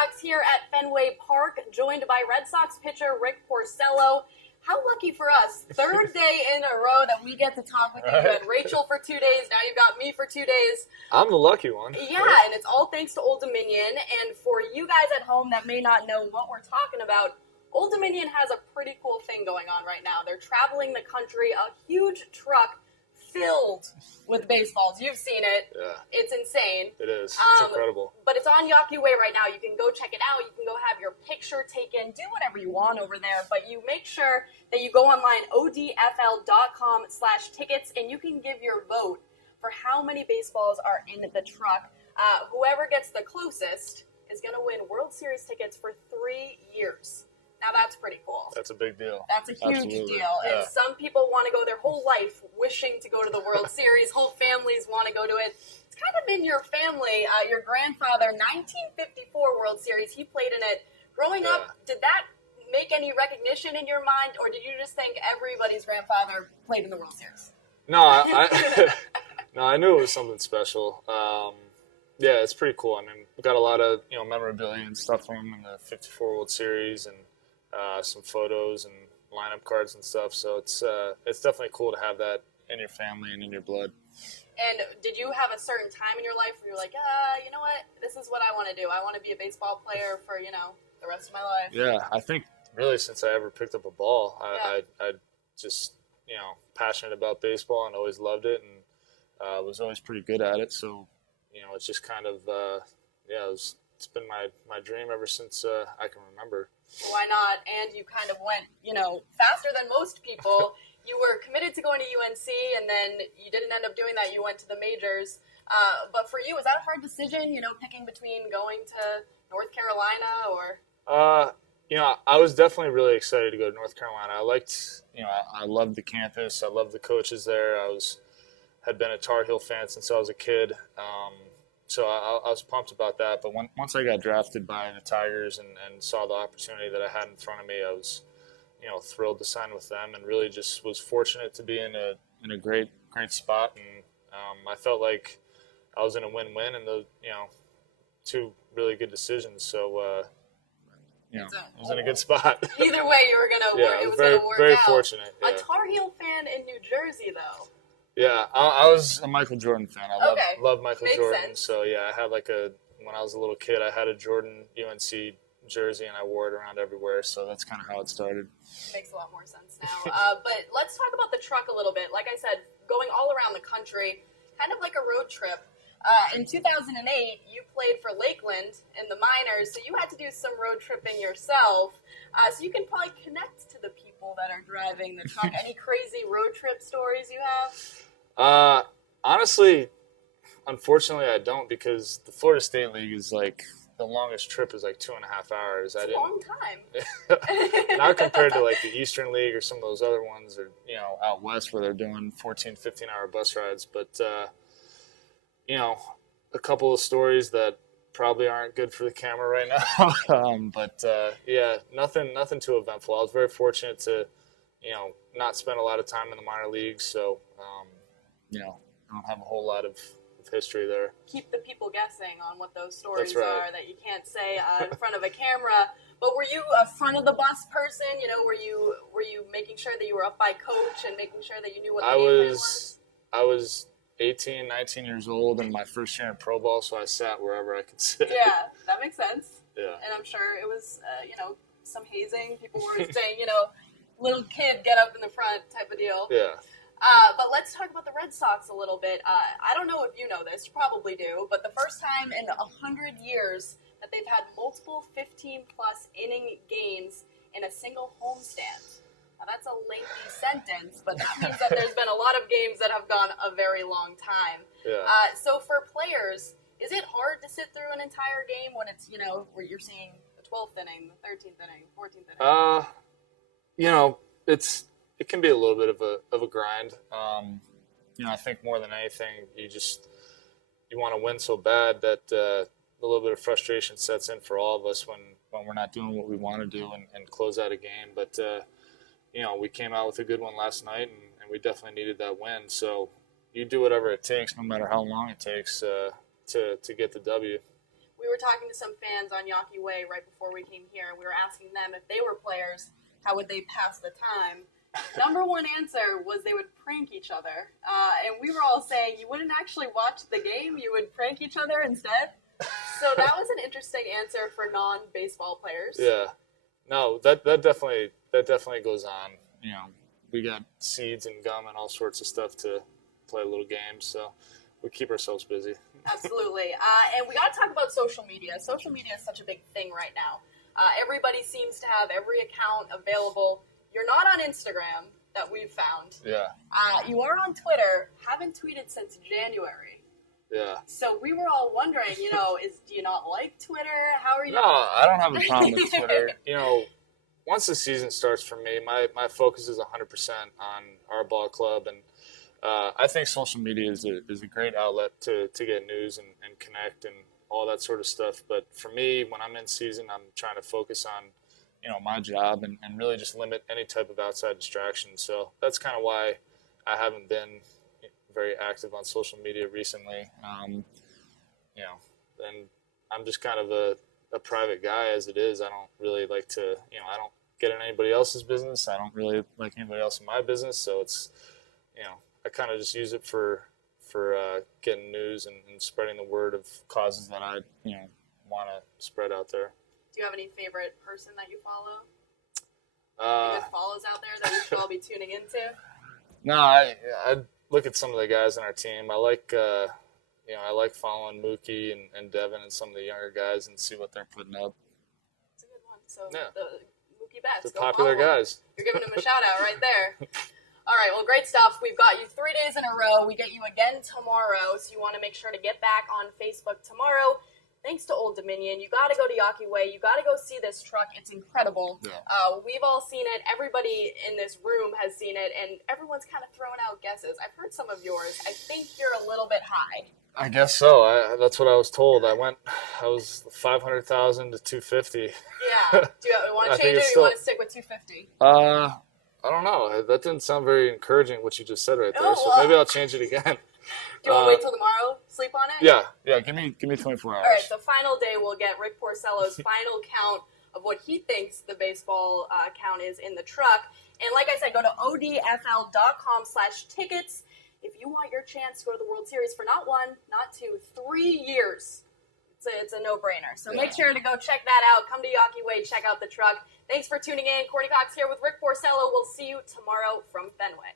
Cox here at Fenway Park, joined by Red Sox pitcher Rick Porcello. How lucky for us. Third day in a row that we get to talk with you. You had Rachel for 2 days, now you've got me for 2 days. I'm the lucky one. Yeah, and it's all thanks to Old Dominion. And for you guys at home that may not know what we're talking about, Old Dominion has a pretty cool thing going on right now. They're traveling the country, a huge truck filled with baseballs. You've seen it. Yeah. It's insane. It is. It's incredible. But it's on Yawkey Way right now. You can go check it out. You can go have your picture taken. Do whatever you want over there. But you make sure that you go online, odfl.com/tickets, and you can give your vote for how many baseballs are in the truck. Whoever gets the closest is going to win World Series tickets for 3 years. Now, that's pretty cool. That's a big deal. That's a huge Absolutely. deal. Yeah. And some people want to go their whole life wishing to go to the World Series. Whole families want to go to it. It's kind of in your family. Your grandfather, 1954 World Series, he played in it. Growing up, did that make any recognition in your mind, or did you just think everybody's grandfather played in the World Series? No, I knew it was something special. Yeah, it's pretty cool. I mean, we got a lot of memorabilia and stuff from him in the '54 World Series, and some photos and lineup cards and stuff. So it's definitely cool to have that in your family and in your blood. And did you have a certain time in your life where you're like, you know what, this is what I want to do. I want to be a baseball player for the rest of my life. Yeah, I think really since I ever picked up a ball, I just passionate about baseball and always loved it, and was always pretty good at it. So it's just kind of it's been my dream ever since I can remember. Why not? And you kind of went, faster than most people. You were committed to going to UNC, and then you didn't end up doing that. You went to the majors. But for you, was that a hard decision, picking between going to North Carolina or? I was definitely really excited to go to North Carolina. I liked, I loved the campus. I loved the coaches there. Had been a Tar Heel fan since I was a kid. So I was pumped about that. But once I got drafted by the Tigers and saw the opportunity that I had in front of me, I was, thrilled to sign with them, and really just was fortunate to be in a great spot. And I felt like I was in a win-win, and the two really good decisions. So I was in a good spot. Either way, you were gonna it was very out. Fortunate. Yeah. A Tar Heel fan in New Jersey, though. Yeah, I was a Michael Jordan fan. I love Michael Makes Jordan. sense. So yeah, I had when I was a little kid, I had a Jordan UNC jersey, and I wore it around everywhere. So that's kind of how it started. Makes a lot more sense now. But let's talk about the truck a little bit. Like I said, going all around the country, kind of like a road trip. In 2008, you played for Lakeland in the minors, so you had to do some road tripping yourself. So you can probably connect to the people that are driving the truck. Any crazy road trip stories you have? Honestly, unfortunately, I don't, because the Florida State League is the longest trip is 2.5 hours. It's a long time. Not compared to the Eastern League or some of those other ones, or out west where they're doing 14, 15-hour bus rides. But a couple of stories that probably aren't good for the camera right now. But nothing too eventful. I was very fortunate to not spend a lot of time in the minor leagues, so I don't have a whole lot of history there. Keep the people guessing on what those stories are that you can't say in front of a camera. But were you a front of the bus person? Were you making sure that you were up by coach and making sure that you knew what the game plan was? I was 18, 19 years old, and my first year in pro ball, so I sat wherever I could sit. Yeah, that makes sense. Yeah. And I'm sure it was, some hazing. People were saying, little kid, get up in the front type of deal. Yeah. But let's talk about the Red Sox a little bit. I don't know if you know this, you probably do, but the first time in 100 years that they've had multiple 15-plus inning games in a single homestand. Now, that's a lengthy sentence, but that means that there's been a lot of games that have gone a very long time. Yeah. So for players, is it hard to sit through an entire game when it's, where you're seeing the 12th inning, the 13th inning, 14th inning? It can be a little bit of a grind. I think more than anything, you want to win so bad that a little bit of frustration sets in for all of us when we're not doing what we want to do and close out a game. But we came out with a good one last night, and we definitely needed that win. So you do whatever it takes, no matter how long it takes, to get the W. We were talking to some fans on Yawkey Way right before we came here, and we were asking them if they were players, how would they pass the time? Number one answer was they would prank each other. And we were all saying you wouldn't actually watch the game, you would prank each other instead. So that was an interesting answer for non-baseball players. Yeah. No, that definitely goes on. You know, we got seeds and gum and all sorts of stuff to play little games, so we keep ourselves busy. Absolutely. And we got to talk about social media. Social media is such a big thing right now. Everybody seems to have every account available. You're not on Instagram, that we've found. Yeah. You are on Twitter. Haven't tweeted since January. Yeah. So we were all wondering, do you not like Twitter? How are you? No, I don't have a problem with Twitter. Once the season starts for me, my focus is 100% on our ball club, and I think social media is a great outlet to get news and connect and all that sort of stuff. But for me, when I'm in season, I'm trying to focus on my job and really just limit any type of outside distraction. So that's kind of why I haven't been very active on social media recently. And I'm just kind of a private guy as it is. I don't really like to, I don't get in anybody else's business. I don't really like anybody else in my business. So it's, I kind of just use it for getting news and spreading the word of causes that I, want to spread out there. Do you have any favorite person that you follow? Any good follows out there that we should all be tuning into? No, I look at some of the guys on our team. I like I like following Mookie and Devin and some of the younger guys and see what they're putting up. That's a good one. So the Mookie Betts, the popular guys. You're giving him a shout out right there. All right, well, great stuff. We've got you 3 days in a row. We get you again tomorrow, so you want to make sure to get back on Facebook tomorrow. Thanks to Old Dominion. You got to go to Yawkey Way. You got to go see this truck. It's incredible. Yeah. We've all seen it. Everybody in this room has seen it, and everyone's kind of throwing out guesses. I've heard some of yours. I think you're a little bit high. I guess so. That's what I was told. I was 500,000 to 250. Yeah. Do you want to change it, or you want to stick with 250? I don't know. That didn't sound very encouraging, what you just said right there. So maybe I'll change it again. Do you want to wait till tomorrow? Sleep on it? Yeah. Give me 24 hours. All right. So final day, we'll get Rick Porcello's final count of what he thinks the baseball count is in the truck. And like I said, go to odfl.com/tickets if you want your chance to go to the World Series for not 1, not 2, 3 years. It's a no-brainer. So make sure to go check that out. Come to Yawkey Way. Check out the truck. Thanks for tuning in. Courtney Cox here with Rick Porcello. We'll see you tomorrow from Fenway.